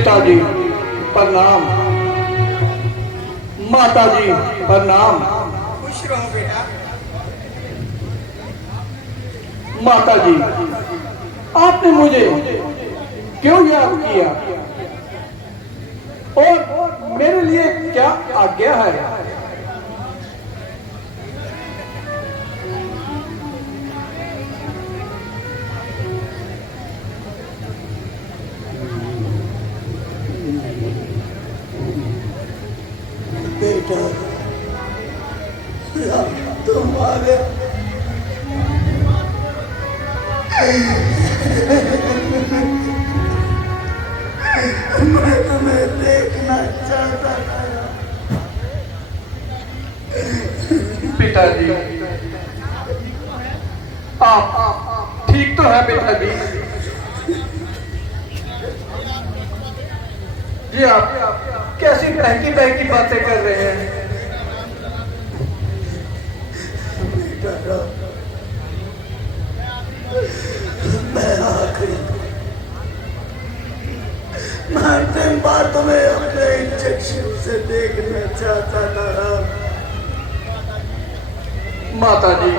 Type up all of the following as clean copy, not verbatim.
पिताजी प्रणाम। माताजी प्रणाम। खुश रहो बेटा। माताजी, आपने मुझे क्यों याद किया और मेरे लिए क्या आज्ञा है? बेटा, तुम आ गए। मैं तुम्हें देखना चाहता था। पिताजी, आप ठीक तो है पिताजी? जी आप कैसी बहकी बहकी बातें कर रहे हैं? मैं आखिरी अंतिम बार तुम्हें अपने इंजेक्शन से देखना चाहता था। माताजी,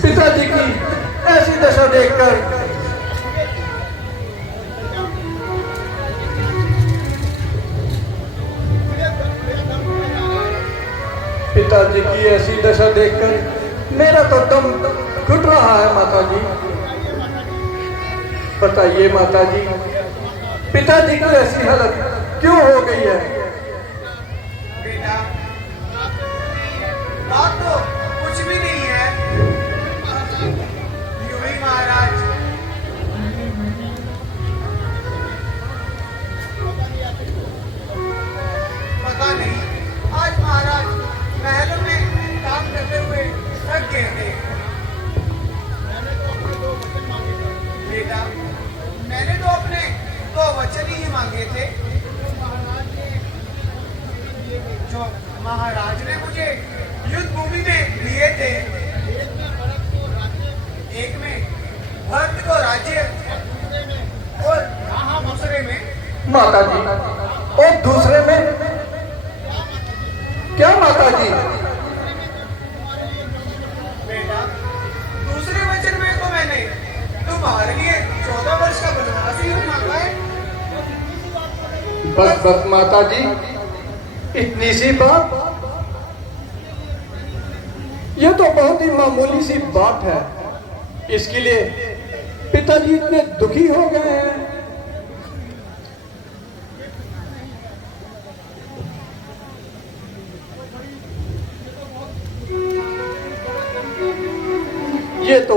पिताजी की ऐसी दशा देखकर पिताजी की ऐसी दशा देखकर मेरा तो दम घुट रहा है माताजी। बताइए माताजी, पिताजी की ऐसी हालत क्यों हो गई है? बेटा, बात तो कुछ भी नहीं है। यूं ही महाराज पता नहीं, आज महाराज महलों में काम करते हुए थक गए थे। बेटा, मैंने तो अपने 2 वचन ही मांगे थे जो महाराज ने मुझे युद्ध भूमि में दिए थे। एक में भरत को राज्य और दूसरे में माताजी, और दूसरे में क्या माताजी? बेटा, दूसरे वचन में तो मैंने तुम्हारे लिए 14 वर्ष का वनवास ही मांगा है। बस बस माताजी, इतनी सी बात? यह तो बहुत ही मामूली सी बात है। इसके लिए पिताजी इतने दुखी हो गए हैं। ये तो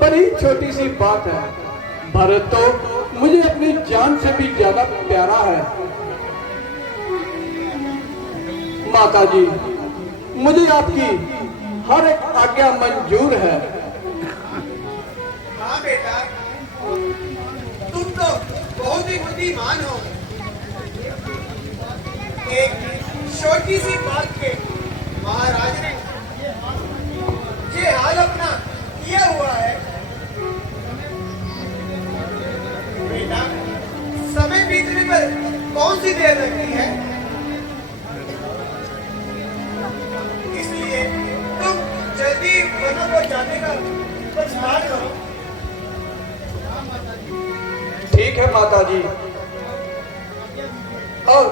बड़ी छोटी सी बात है। भरत तो मुझे अपनी जान से भी ज्यादा प्यारा है। माताजी, मुझे आपकी हर एक आज्ञा मंजूर है। हाँ बेटा, तुम तो बहुत ही बुद्धिमान हो। एक छोटी सी बात के महाराज ने ये हाल अपना किया हुआ है। बेटा, समय बीतने पर कौन सी देर लगती है, इसलिए तुम जल्दी वनों को जाने का प्रस्ताव करो। ठीक है माताजी, और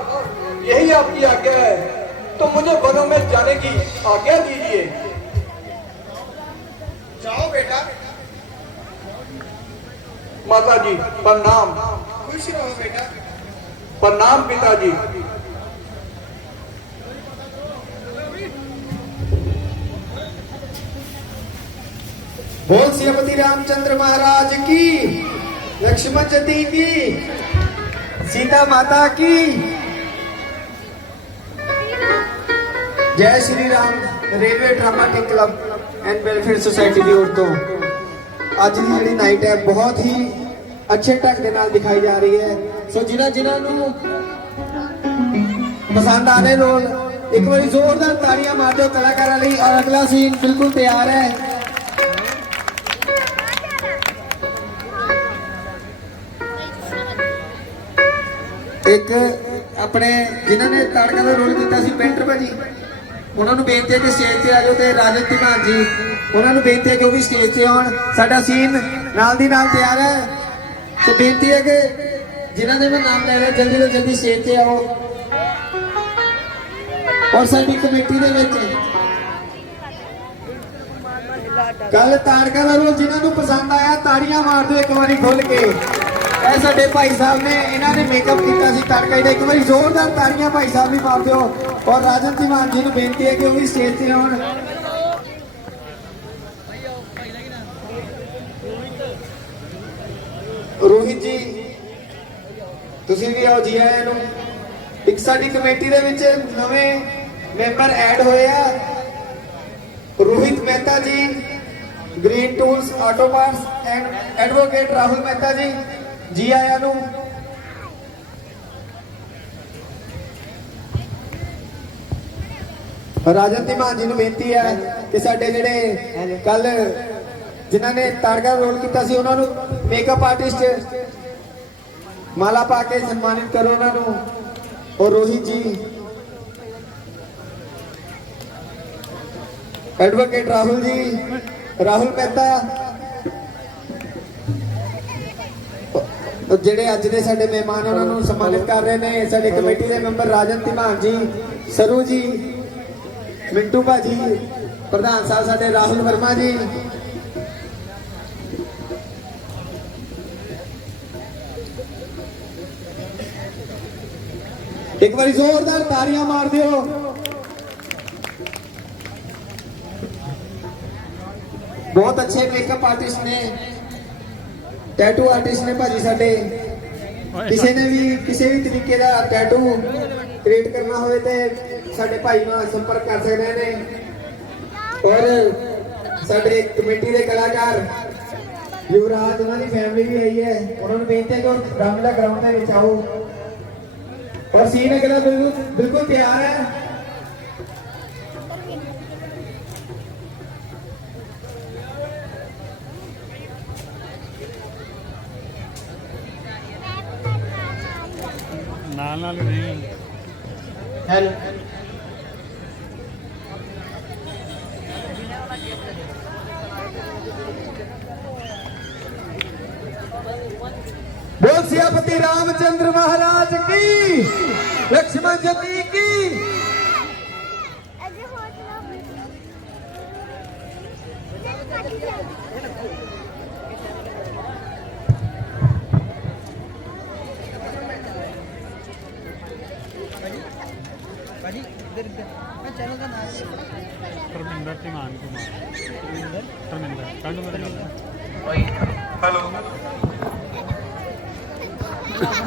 यही आपकी आज्ञा है तो मुझे वनों में जाने की आज्ञा दीजिए। जाओ बेटा। माताजी प्रणाम। खुश रहो बेटा। प्रणाम पिताजी। बोल श्रीमती रामचंद्र महाराज की, लक्ष्मण जी की, सीता माता की जय Shri Ram. Railway dramatic club and welfare society की ओर तो ਅੱਜ ਦੀ ਜਿਹੜੀ ਨਾਈਟ ਹੈ ਬਹੁਤ ਹੀ ਅੱਛੇ ਢੰਗ ਦੇ ਨਾਲ ਦਿਖਾਈ ਜਾ ਰਹੀ ਹੈ। ਸੋ ਜਿਨ੍ਹਾਂ ਨੂੰ ਪਸੰਦ ਆने ਲੋਕ ਇੱਕ ਵਾਰੀ ਜ਼ੋਰਦਾਰ ਤਾੜੀਆਂ ਮਾਰ ਦਿਓ ਕਲਾਕਾਰਾਂ ਲਈ। ਔਰ ਅਗਲਾ ਸੀਨ ਬਿਲਕੁਲ ਤਿਆਰ ਹੈ। ਇੱਕ ਆਪਣੇ ਜਿਨ੍ਹਾਂ ਨੇ ਤਾੜਕਾ ਦਾ ਰੋਲ ਕੀਤਾ ਸੀ ਪੇਂਟਰ ਭਾਜੀ, ਉਹਨਾਂ ਨੂੰ ਬੇਨਤੀ ਹੈ ਕਿ ਸਟੇਜ ਤੇ ਆ ਜਾਓ, ਤੇ ਰਾਜਨ ਧੀਮਾਨ ਜੀ ਉਹਨਾਂ ਨੂੰ ਬੇਨਤੀ ਹੈ ਕਿ ਉਹ ਵੀ ਸਟੇਜ ਤੇ ਆਉਣ। ਸਾਡਾ ਸੀਨ ਨਾਲ ਦੀ ਨਾਲ ਤਿਆਰ ਹੈ, ਤੇ ਬੇਨਤੀ ਹੈ ਕਿ ਜਿਨ੍ਹਾਂ ਦੇ ਮੈਂ ਨਾਮ ਲੈ ਰਿਹਾ ਜਲਦੀ ਤੋਂ ਜਲਦੀ ਸਟੇਜ ਤੇ ਆਓ। ਔਰ ਸਾਡੀ ਕਮੇਟੀ ਦੇ ਵਿੱਚ ਕੱਲ ਤਾੜਕਾ ਦਾ ਰੋਲ ਜਿਨ੍ਹਾਂ ਨੂੰ ਪਸੰਦ ਆਇਆ ਤਾੜੀਆਂ ਮਾਰ ਦਿਓ ਇੱਕ ਵਾਰੀ ਖੁੱਲ ਕੇ। ਇਹ ਸਾਡੇ ਭਾਈ ਸਾਹਿਬ ਨੇ, ਇਹਨਾਂ ਨੇ ਮੇਕਅਪ ਕੀਤਾ ਸੀ ਤਾੜਕਾ ਦਾ, ਇੱਕ ਵਾਰੀ ਜ਼ੋਰਦਾਰ ਤਾੜੀਆਂ ਭਾਈ ਸਾਹਿਬ ਵੀ ਮਾਰ ਦਿਓ। ਔਰ ਰਾਜਨ ਧੀਮਾਨ ਜੀ ਨੂੰ ਬੇਨਤੀ ਹੈ ਕਿ ਉਹ ਵੀ ਸਟੇਜ ਤੇ ਆਉਣ। ਰੋਹਿਤ ਜੀ ਤੁਸੀਂ ਵੀ ਆਓ, ਜੀ ਆਇਆਂ ਨੂੰ। ਇੱਕ ਸਾਡੀ ਕਮੇਟੀ ਦੇ ਵਿੱਚ ਨਵੇਂ ਮੈਂਬਰ ਐਡ ਹੋਏ ਆ, ਰੋਹਿਤ ਮਹਿਤਾ ਜੀ, green tools auto parts and advocate Rahul Mehta ਜੀ, ਜੀ ਆਇਆਂ ਨੂੰ। ਰਾਜਨ ਧੀਮਾਨ ਜੀ ਨੂੰ ਬੇਨਤੀ ਹੈ ਕਿ ਸਾਡੇ ਜਿਹੜੇ ਕੱਲ ਜਿਨ੍ਹਾਂ ਨੇ ਤਾੜਕਾ ਰੋਲ ਕੀਤਾ ਸੀ ਉਹਨਾਂ ਨੂੰ ਮੇਕਅਪ ਆਰਟਿਸਟ ਮਾਲਾ ਪਾ ਕੇ ਸਨਮਾਨਿਤ ਕਰੋ ਉਹਨਾਂ ਨੂੰ। ਔਰ ਰੋਹਿਤ ਜੀ, ਐਡਵੋਕੇਟ ਰਾਹੁਲ ਜੀ, ਰਾਹੁਲ ਮਹਿਤਾ, ਜਿਹੜੇ ਅੱਜ ਦੇ ਸਾਡੇ ਮਹਿਮਾਨ ਉਹਨਾਂ ਨੂੰ ਸਨਮਾਨਿਤ ਕਰ ਰਹੇ ਨੇ ਸਾਡੇ ਕਮੇਟੀ ਦੇ ਮੈਂਬਰ ਰਾਜਨ ਧੀਮਾਨ ਜੀ, ਸਰੂ ਜੀ, ਮਿੰਟੂ ਭਾਜੀ, ਪ੍ਰਧਾਨ ਸਾਹਿਬ ਸਾਡੇ ਰਾਹੁਲ ਵਰਮਾ ਜੀ। ਇੱਕ ਵਾਰੀ ਜ਼ੋਰਦਾਰ ਤਾੜੀਆਂ ਮਾਰ ਦਿਓ। ਬਹੁਤ ਅੱਛੇ ਮੇਕਅਪ ਆਰਟਿਸਟ ਨੇ, ਟੈਟੂ ਆਰਟਿਸਟ ਨੇ ਭਾਜੀ ਸਾਡੇ। ਕਿਸੇ ਨੇ ਵੀ ਕਿਸੇ ਵੀ ਤਰੀਕੇ ਦਾ ਟੈਟੂ ਕ੍ਰੀਏਟ ਕਰਨਾ ਹੋਵੇ ਤੇ ਸਾਡੇ ਭਾਈ ਨਾਲ ਸੰਪਰਕ ਕਰ ਸਕਦੇ ਨੇ। ਔਰ ਸਾਡੇ ਕਮੇਟੀ ਦੇ ਕਲਾਕਾਰ ਯੁਵਰਾਜ, ਉਹਨਾਂ ਦੀ ਫੈਮਿਲੀ ਵੀ ਆਈ ਹੈ, ਉਹਨਾਂ ਨੂੰ ਬੇਨਤੀ ਹੈ ਕਿ ਉਹ ਰਾਮਲੀਲਾ ਗਰਾਊਂਡ ਦੇ ਵਿੱਚ ਆਓ। और सीन अगला बिल्कुल तैयार है। हेलो बोल सियापति रामचंद्र महाराज की, लक्ष्मण जी की। चैनल का नाम धर्मेंद्र तिमान Kumar, Dharmendra. Hello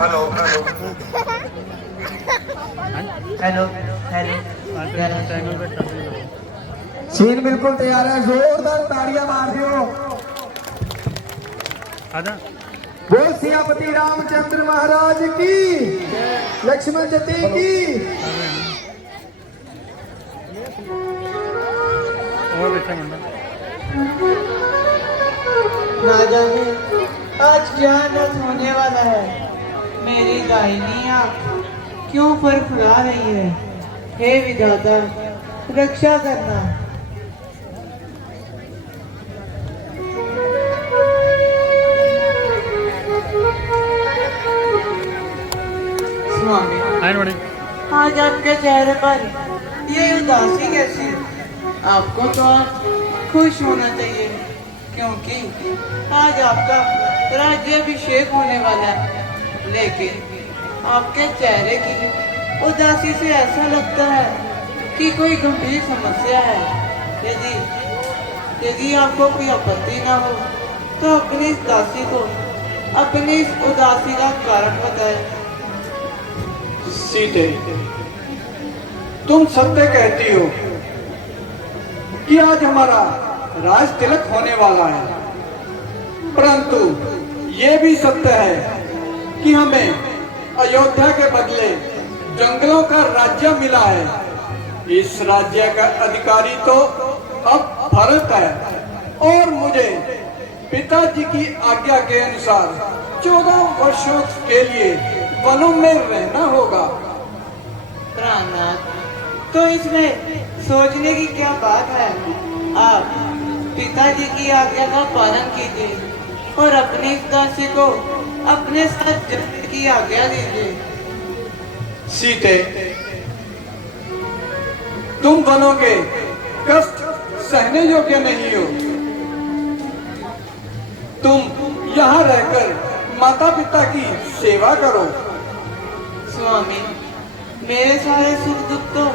hello hello hello channel पे कर देना। सीन बिल्कुल तैयार है, जोरदार ताड़ियां मार दियो। आजा बोल सियापति रामचंद्र महाराज की, लक्ष्मण जी की। और पीछे मुंडा ना जाने आज क्या नत होने वाला है। मेरी दाहिनी आंख क्यों फड़फड़ा रही है। हे विधाता रक्षा करना। स्वामी आज आपके चेहरे पर ये उदासी कैसी है। आपको तो आज खुश होना चाहिए क्योंकि आज आपका राज्याभिषेक होने वाला है। लेकिन आपके चेहरे की उदासी से ऐसा लगता है कि कोई गंभीर समस्या है। यदि आपको कोई आपत्ति ना हो तो अपनी इस दासी को अपनी इस उदासी का कारण बताएं। सीते, तुम सत्य कहती हो कि आज हमारा राज तिलक होने वाला है, परंतु ये भी सत्य है कि हमें अयोध्या के बदले जंगलों का राज्य मिला है। इस राज्य का अधिकारी तो अब भरत है और मुझे पिताजी की आज्ञा के अनुसार 14 वर्षों के लिए वनों में रहना होगा। प्राणनाथ, तो इसमें सोचने की क्या बात है। आप पिताजी की आज्ञा का पालन कीजिए और अपनी इस दासी को अपने साथ जाने की आज्ञा दीजिए। सीते, तुम वनों के कष्ट सहने योग्य नहीं हो। तुम यहाँ रहकर माता पिता की सेवा करो। स्वामी, मेरे सारे सुख दुख तो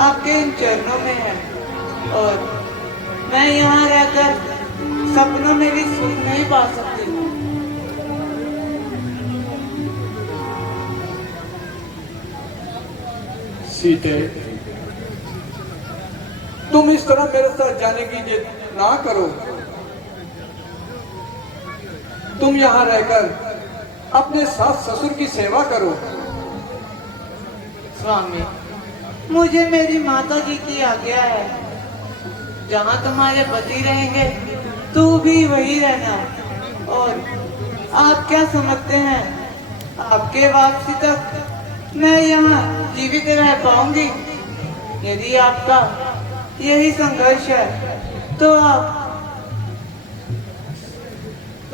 आपके इन चरणों में है और मैं यहाँ रहकर सपनों में भी सुख नहीं पा सकती। सीते, तुम इस तरह मेरे साथ जाने की जिद ना करो। तुम यहाँ रहकर अपने सास ससुर की सेवा करो। स्वामी, मुझे मेरी माता जी की आज्ञा है, जहाँ तुम्हारे पति रहेंगे तू भी वही रहना। और आप क्या समझते हैं, आपके वापसी तक मैं यहाँ जीवित रह पाऊंगी? यदि आपका यही संघर्ष है तो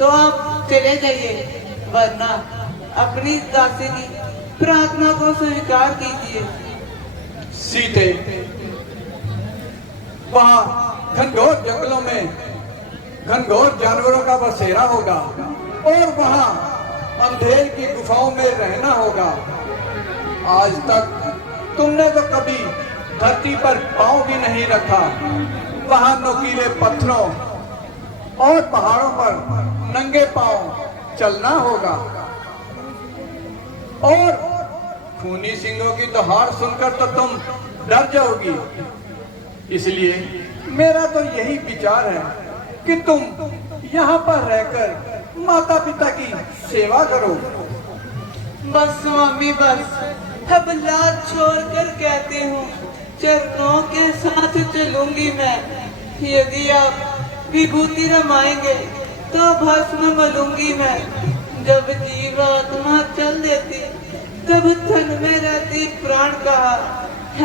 आप चले जाइए, वरना अपनी दासी की प्रार्थना को स्वीकार कीजिए। सीते, वहाँ घनघोर जंगलों में घनघोर जानवरों का बसेरा होगा और वहाँ अंधेर की गुफाओं में रहना होगा। आज तक तुमने तो कभी धरती पर पांव भी नहीं रखा। वहाँ नुकीले पत्थरों और पहाड़ों पर नंगे पांव चलना होगा और खूनी सिंहों की दहाड़ सुनकर तो तुम डर जाओगी। इसलिए मेरा तो यही विचार है कि तुम यहाँ पर रहकर माता पिता की सेवा करो। बस स्वामी, बस अब लाज छोड़कर कहती हूँ, चरणों के साथ चलूंगी मैं। यदि आप विभूति रमाएंगे तो भस्म मलूंगी मैं। जब जीव आत्मा चल देती तब तन में रहती प्राण कहा।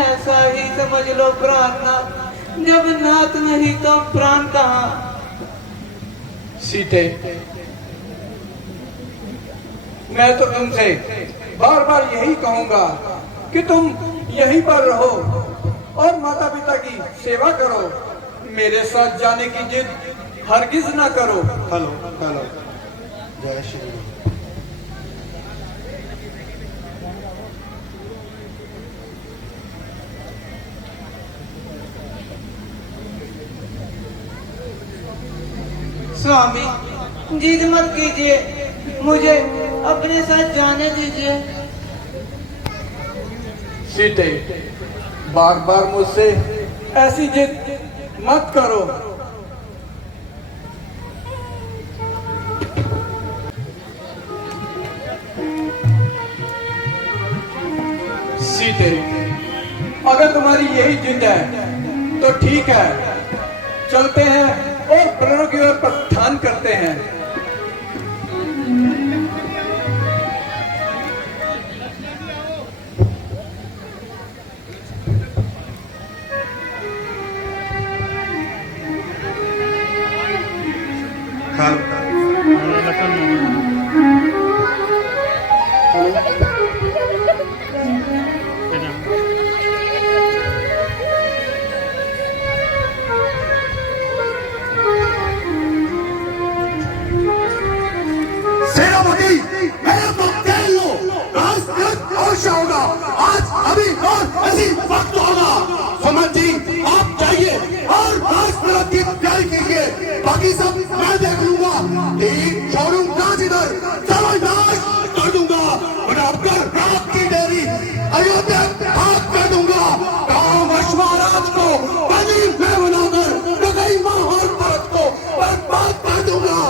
ऐसा ही समझ लो प्राणनाथ, जब नाथ नहीं तो प्राण कहाँ। सीते, मैं तो तुमसे बार बार यही कहूंगा कि तुम यहीं पर रहो और माता पिता की सेवा करो। मेरे साथ जाने की जिद हरगिज ना करो। हेलो हेलो, जय श्री राम। स्वामी, जिद मत कीजिए, मुझे अपने साथ जाने दीजिए। सीते, बार बार मुझसे ऐसी जिद मत करो। सीते, अगर तुम्हारी यही जिद है तो ठीक है, चलते हैं और प्रणों की ओर प्रस्थान करते हैं। सेनापति, मेरे को तेल लो, राजतिलक अवश्य होगा। आज अभी और इसी वक्त होगा। समझ जी, आप जाइए और राजतिलक की तैयारी कीजिए, बाकी सब मैं देख लूंगा। ठीक छोड़ूं नाच इधर, चलो नाच कर दूंगा, बनाकर रात की डेरी अयोध्या हाथ कर दूंगा। गांव महाराज को बनी मैं बनाकर नगरी माहौल भारत को बर्बाद कर दूंगा।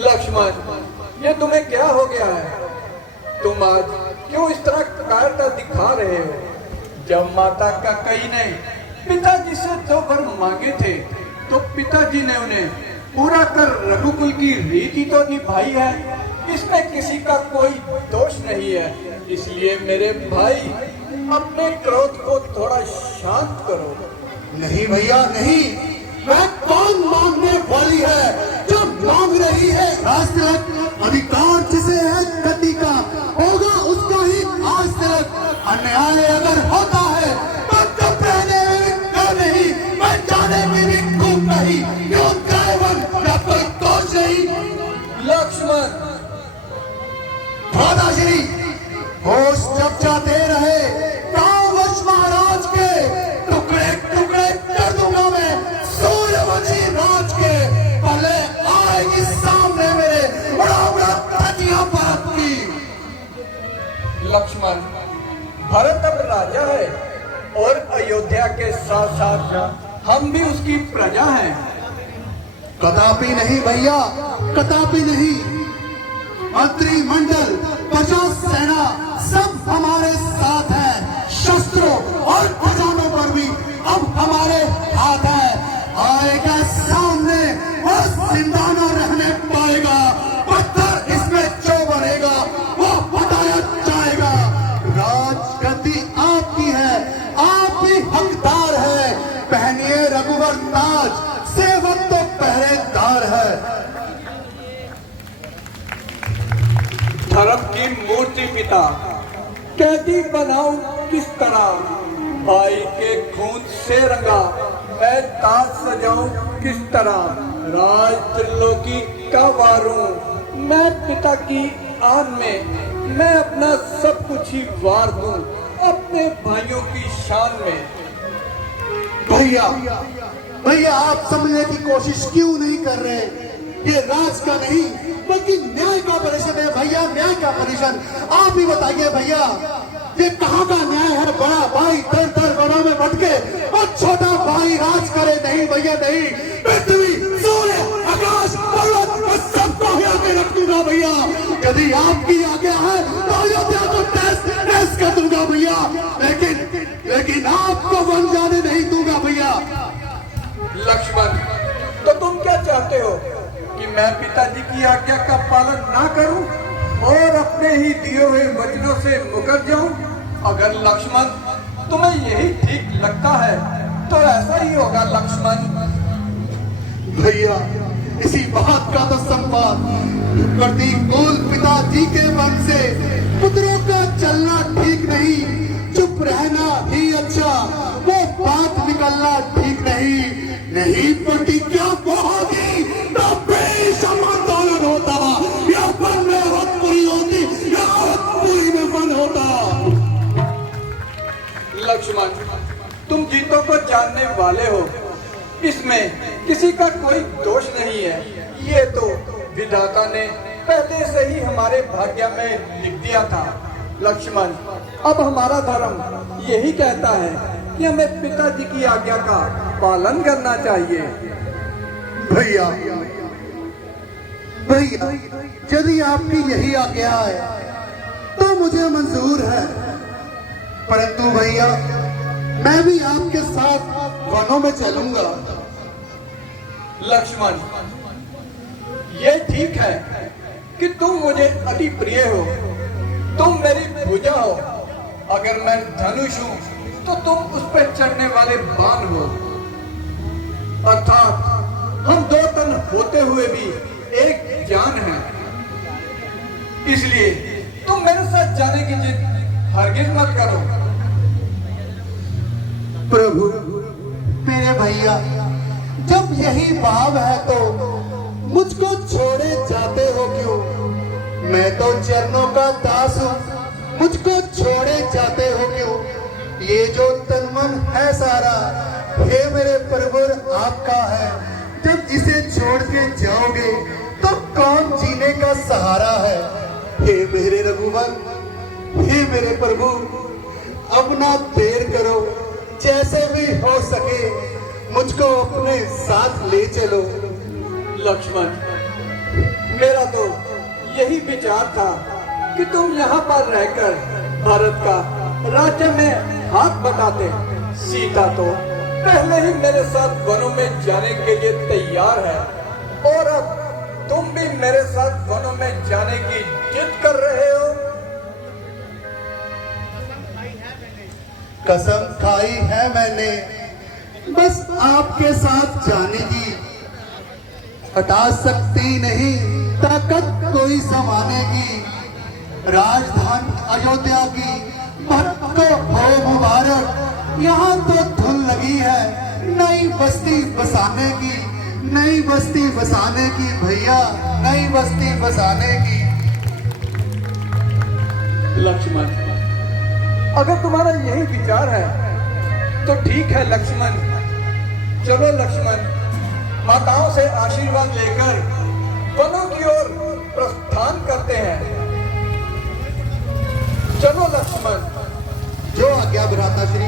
लक्ष्मण, ये तुम्हें क्या हो गया है? तुम आज क्यों इस तरह कायरता दिखा रहे हो? जब माता कई ने पिताजी से 2 वर मांगे थे तो पिताजी ने उन्हें पूरा कर रघुकुल की रीति तो निभाई है, इसमें किसी का कोई दोष नहीं है। इसलिए मेरे भाई अपने क्रोध को थोड़ा शांत करो। नहीं भैया नहीं, वह कौन मांगने वाली है जो मांग रही है राज तिलक? अधिकार जिसे है गति का होगा उसका ही आज तिलक। अन्याय अगर होता है तो चुप रहने में क्यों नहीं, मैं जाने में भी खूब नहीं, क्यों गायबन का कोई दोष नहीं। लक्ष्मण दादाश्री होश जब जाते रहे रावण महाराज के टुकड़े टुकड़े कर दूंगा मैं सूर्यवंशी राज के। पहले आएगी सामने मेरे बड़ा बड़ा धनिया भारत की। लक्ष्मण, भरत अब राजा है और अयोध्या के साथ साथ हम भी उसकी प्रजा हैं। कदापि नहीं भैया, कदापि नहीं। मंत्रिमंडल, प्रजा, सेना सब हमारे साथ है। शस्त्रों और खजानों पर भी अब हमारे हाथ है। आएगा सामने बस जिंदा न रहने पाएगा। पत्थर इसमें जो बनेगा वो बताया जाएगा। राजगद्दी आपकी है, आप भी हकदार है। पहनिए रघुवर ताज, सेवक तो पहरेदार है। धर्म की मूर्ति पिता, कैदी बनाऊं किस तरह? भाई के खून से रंगा मैं ताज सजाऊं किस तरह? राज त्रिलोकी का वारूं मैं पिता की आन में, मैं अपना सब कुछ ही वार दूं अपने भाइयों की शान में। भैया भैया आप समझने की कोशिश क्यों नहीं कर रहे? ये राज का नहीं बल्कि न्याय का परिषद है भैया, न्याय का परिषद। आप ही बताइए भैया, ये कहाँ का न्याय है? बड़ा भाई दर दर वनों में भटके और छोटा भाई राज करे? नहीं भैया नहीं। पृथ्वी, सूर्य, आकाश, पर्वत मैं सबको हिला के रख दूंगा भैया। यदि आपकी आज्ञा है तो अयोध्या को तहस कर दूंगा भैया, लेकिन आपको वन जाने नहीं दूंगा भैया। लक्ष्मण, तो तुम क्या चाहते हो कि मैं पिताजी की आज्ञा का पालन ना करूं और अपने ही दिए हुए वचनों से मुकर जाऊं? अगर लक्ष्मण तुम्हें यही ठीक लगता है तो ऐसा ही होगा लक्ष्मण। भैया इसी बात का तो संवाद प्रतिकूल पिताजी के मन से पुत्रों का चलना ठीक नहीं, चुप रहना ही अच्छा, वो बात निकलना ठीक नहीं। नहीं प्रतिज्ञा वो होगी तो बेशम आंदोलन होता, या वन में औरत पूरी होती या औरत पूरी में वन होता। लक्ष्मण, तुम जीतों को जानने वाले हो, इसमें किसी का कोई दोष नहीं है। ये तो विधाता ने पहले से ही हमारे भाग्य में लिख दिया था। लक्ष्मण, अब हमारा धर्म यही कहता है कि हमें पिताजी की आज्ञा का पालन करना चाहिए। भैया भैया यदि आपकी यही आज्ञा है तो मुझे मंजूर है, परंतु भैया मैं भी आपके साथ वनों में चलूंगा। लक्ष्मण, ये ठीक है कि तुम मुझे अति प्रिय हो, तुम मेरी भुजा हो। अगर मैं धनुष हूं तो तुम उस पर चढ़ने वाले बाण हो, अर्थात हम दो तन होते हुए भी एक जान है। इसलिए तुम मेरे साथ जाने की जिद हरगिज मत करो। प्रभु मेरे भैया, जब यही भाव है तो मुझको छोड़े जाते हो क्यों? मैं तो चरणों का दास हूँ, मुझको छोड़े जाते हो क्यों? ये जो तन मन है सारा हे मेरे प्रभु आपका है। जब इसे छोड़ के जाओगे तो कौन जीने का सहारा है? हे मेरे रघुवर, हे मेरे प्रभु, अब ना देर करो, जैसे भी हो सके मुझको अपने साथ ले चलो। लक्ष्मण, मेरा तो यही विचार था कि तुम यहाँ पर रहकर भारत का राज्य में हाथ बटाते। सीता तो पहले ही मेरे साथ वनों में जाने के लिए तैयार है। और अब तुम भी मेरे साथ वनों में जाने की जिद कर रहे हो। कसम खाई है मैंने बस आपके साथ जाने की, हटा सकती नहीं ताकत कोई समाने की। राजधानी अयोध्या की महक को हो मुबारक, यहाँ तो धुन लगी है नई बस्ती बसाने की, नई बस्ती बसाने की भैया, नई बस्ती बसाने की। लक्ष्मण, अगर तुम्हारा यही विचार है तो ठीक है लक्ष्मण। चलो लक्ष्मण, माताओं से आशीर्वाद लेकर वनों की ओर प्रस्थान करते हैं। चलो लक्ष्मण। जो आज्ञा भ्राता श्री।